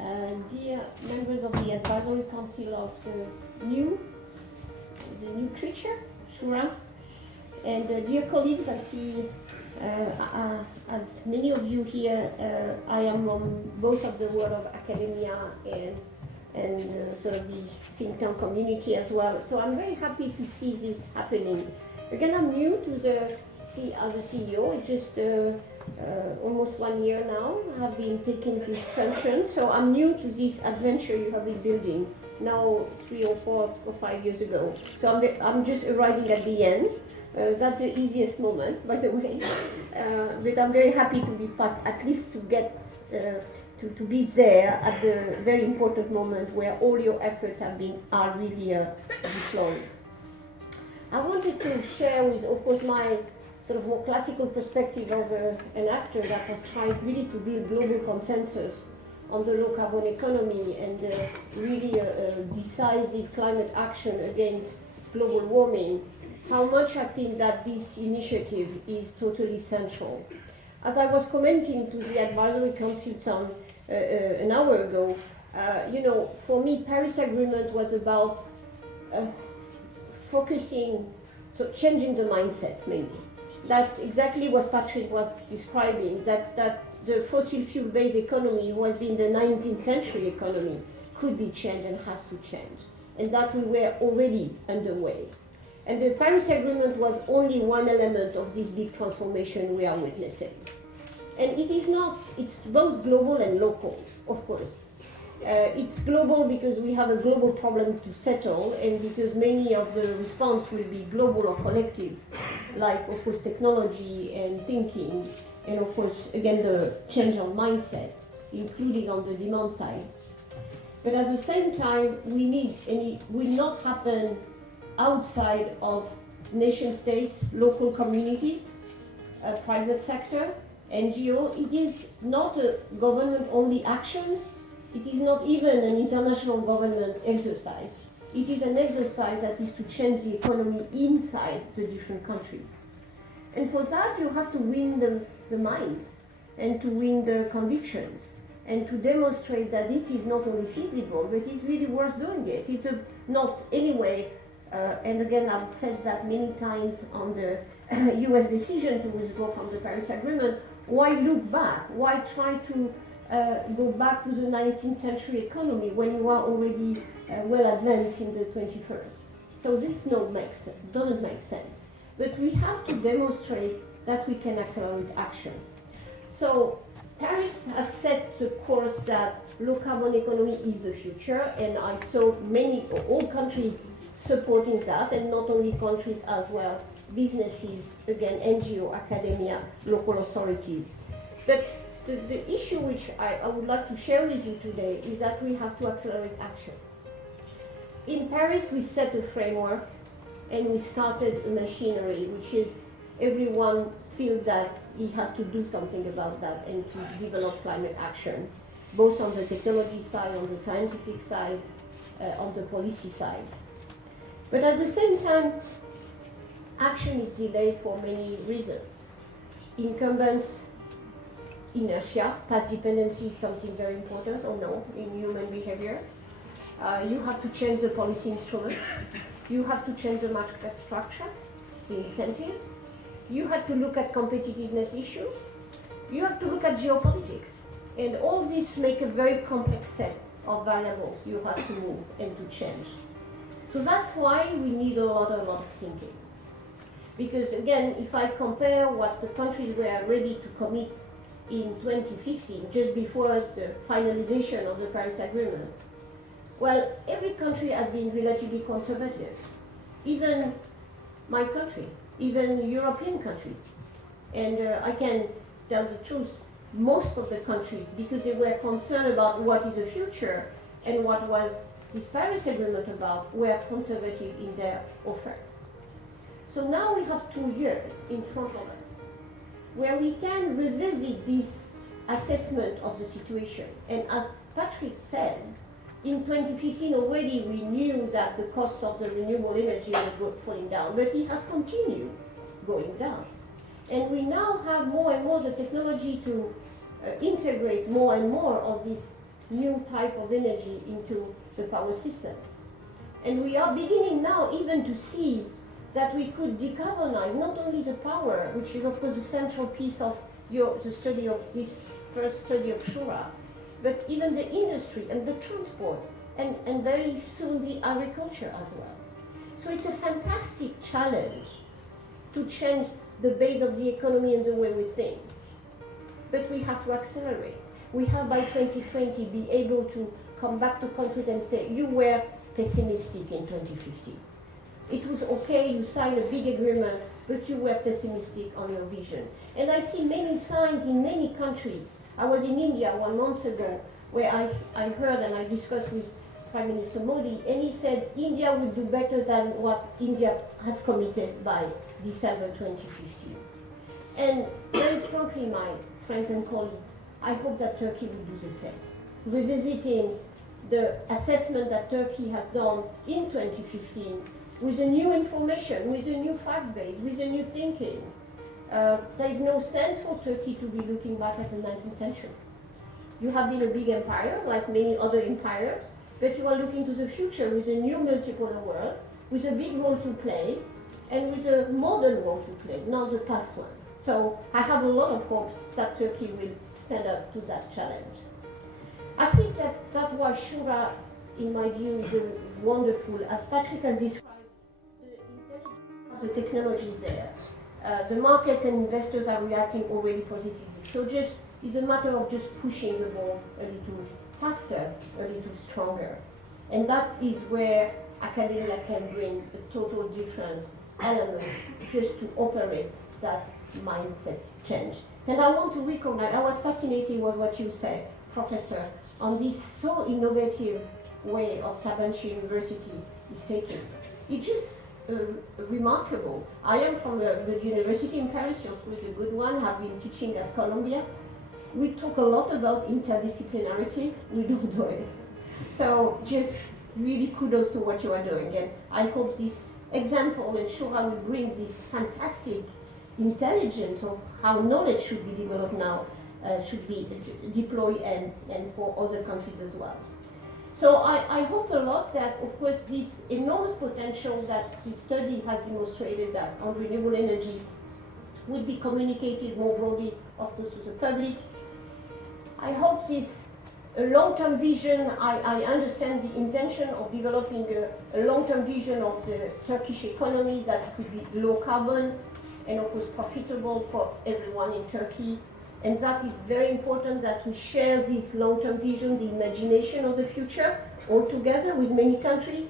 Dear members of the Advisory Council of the new creature, SHURA, and dear colleagues, I see, as many of you here, I am on both of the world of academia and sort of the think tank community as well. So I'm very happy to see this happening. Again, I'm new to as a CEO. It's just almost 1 year now. I have been taking this function, so I'm new to this adventure you have been building now 3 or 4 or 5 years ago. So I'm just arriving at the end. That's the easiest moment, by the way. But I'm very happy to be part, at least to get to be there at the very important moment where all your efforts are really deployed. I wanted to share with, of course, my sort of more classical perspective of an actor that has tried really to build global consensus on the low carbon economy and really decisive climate action against global warming, how much I think that this initiative is totally central. As I was commenting to the Advisory Council an hour ago, for me, Paris Agreement was about focusing, so changing the mindset mainly. That exactly what Patrick was describing, that the fossil fuel-based economy who has been the 19th century economy could be changed and has to change, and that we were already underway. And the Paris Agreement was only one element of this big transformation we are witnessing. And it's both global and local, of course. It's global because we have a global problem to settle, and because many of the response will be global or collective, like, of course, technology and thinking, and, of course, again, the change of mindset, including on the demand side. But at the same time, will not happen outside of nation states, local communities, private sector, NGO. It is not a government-only action. It is not even an international government exercise. It is an exercise that is to change the economy inside the different countries. And for that, you have to win the minds and to win the convictions and to demonstrate that this is not only feasible, but it's really worth doing it. It's not anyway, and again, I've said that many times on the US decision to withdraw from the Paris Agreement. Why look back? Why try to go back to the 19th century economy when you are already well advanced in the 21st? So this doesn't make sense. But we have to demonstrate that we can accelerate action. So Paris has set the course that low carbon economy is the future, and I saw all countries supporting that, and not only countries as well, businesses, again, NGO, academia, local authorities. But the issue which I would like to share with you today is that we have to accelerate action. In Paris, we set a framework and we started a machinery, which is everyone feels that he has to do something about that and to develop climate action, both on the technology side, on the scientific side, on the policy side. But at the same time, action is delayed for many reasons. Incumbents, inertia, past dependency is something very important, or no, in human behavior. You have to change the policy instruments. You have to change the market structure, the incentives. You have to look at competitiveness issues. You have to look at geopolitics. And all this make a very complex set of variables you have to move and to change. So that's why we need a lot of thinking. Because again, if I compare what the countries were ready to commit in 2015, just before the finalization of the Paris Agreement, well, every country has been relatively conservative. Even my country, even European countries. And I can tell the truth, most of the countries, because they were concerned about what is the future and what was this Paris Agreement about, were conservative in their offer. So now we have 2 years in front of us where we can revisit this assessment of the situation. And as Patrick said, in 2015 already we knew that the cost of the renewable energy was falling down, but it has continued going down. And we now have more and more the technology to integrate more and more of this new type of energy into the power systems. And we are beginning now even to see that we could decarbonize not only the power, which is of course a central piece of the study of this first study of SHURA, but even the industry and the transport, and very soon the agriculture as well. So it's a fantastic challenge to change the base of the economy and the way we think. But we have to accelerate. We have by 2020 be able to come back to countries and say, you were pessimistic in 2050. It was okay, you signed a big agreement, but you were pessimistic on your vision. And I see many signs in many countries. I was in India 1 month ago, where I heard and I discussed with Prime Minister Modi, and he said India would do better than what India has committed by December 2015. And very frankly, my friends and colleagues, I hope that Turkey will do the same. Revisiting the assessment that Turkey has done in 2015 with a new information, with a new fact base, with a new thinking. There is no sense for Turkey to be looking back at the 19th century. You have been a big empire, like many other empires, but you are looking to the future with a new multipolar world, with a big role to play, and with a modern role to play, not the past one. So I have a lot of hopes that Turkey will stand up to that challenge. I think that's why SHURA, in my view, is wonderful. As Patrick has described, the intelligence of the technologies there. The markets and investors are reacting already positively. So it's a matter of just pushing the ball a little faster, a little stronger. And that is where academia can bring a total different element just to operate that mindset change. And I want to recognize, I was fascinated with what you said, Professor, on this so innovative way of Sabancı University is taking. It's just remarkable. I am from a good university in Paris, your school is a good one, I've been teaching at Columbia. We talk a lot about interdisciplinarity, we don't do it. So just really kudos to what you are doing. And I hope this example and SHURA will bring this fantastic intelligence of how knowledge should be developed now, should be deployed and for other countries as well. So I hope a lot that, of course, this enormous potential that the study has demonstrated that on renewable energy will be communicated more broadly, of course, to the public. I hope this long-term vision, I understand the intention of developing a long-term vision of the Turkish economy that could be low carbon and of course profitable for everyone in Turkey. And that is very important that we share this long-term vision, the imagination of the future, all together with many countries.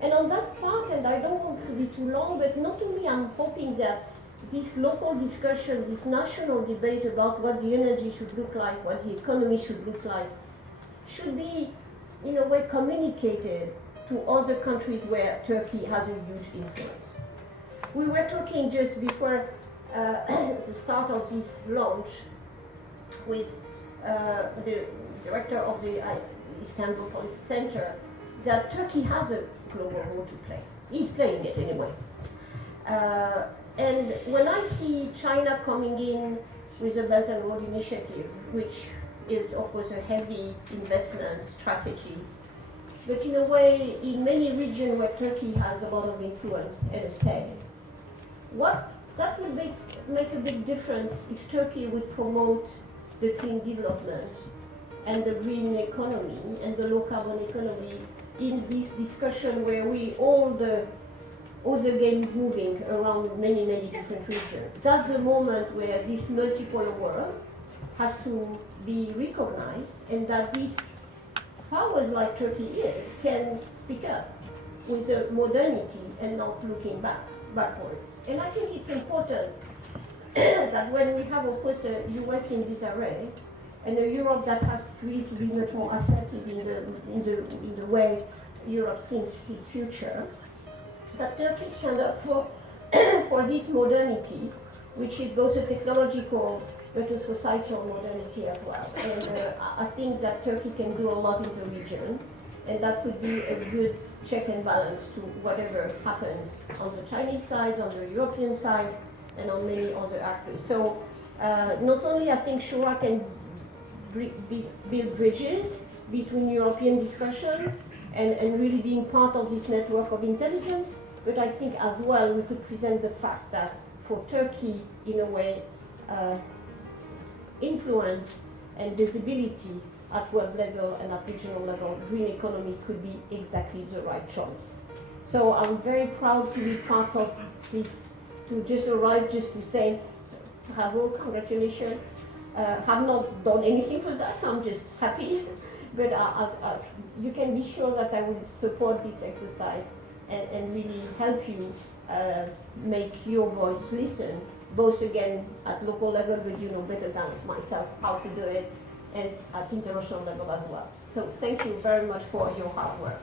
And on that part, and I don't want to be too long, but not only I'm hoping that this local discussion, this national debate about what the energy should look like, what the economy should look like, should be in a way communicated to other countries where Turkey has a huge influence. We were talking just before the start of this launch with the director of the Istanbul Policy Center that Turkey has a global role to play. He's playing it anyway. And when I see China coming in with a Belt and Road Initiative, which is of course a heavy investment strategy, but in a way in many regions where Turkey has a lot of influence and a say, that would make a big difference if Turkey would promote the clean development and the green economy and the low carbon economy in this discussion where all the game is moving around many different regions. That's the moment where this multipolar world has to be recognized, and that these powers like Turkey can speak up with a modernity and not looking backwards. And I think it's important that when we have, of course, a US in disarray and a Europe that has really to be much more assertive in the way Europe thinks its future, that Turkey stand up for this modernity, which is both a technological but a societal modernity as well. And I think that Turkey can do a lot in the region, and that could be a good check and balance to whatever happens on the Chinese side, on the European side, and on many other actors. So not only I think SHURA can build bridges, between European discussion and really being part of this network of intelligence. But I think as well we could present the fact that for Turkey, in a way, influence and visibility at world level and at regional level, green economy could be exactly the right choice. So I'm very proud to be part of this, to just arrive just to say, bravo, congratulations. Have not done anything for that, so I'm just happy. But you can be sure that I will support this exercise and really help you make your voice listen, both again at local level, but you know better than myself how to do it, and at international level as well. So thank you very much for your hard work.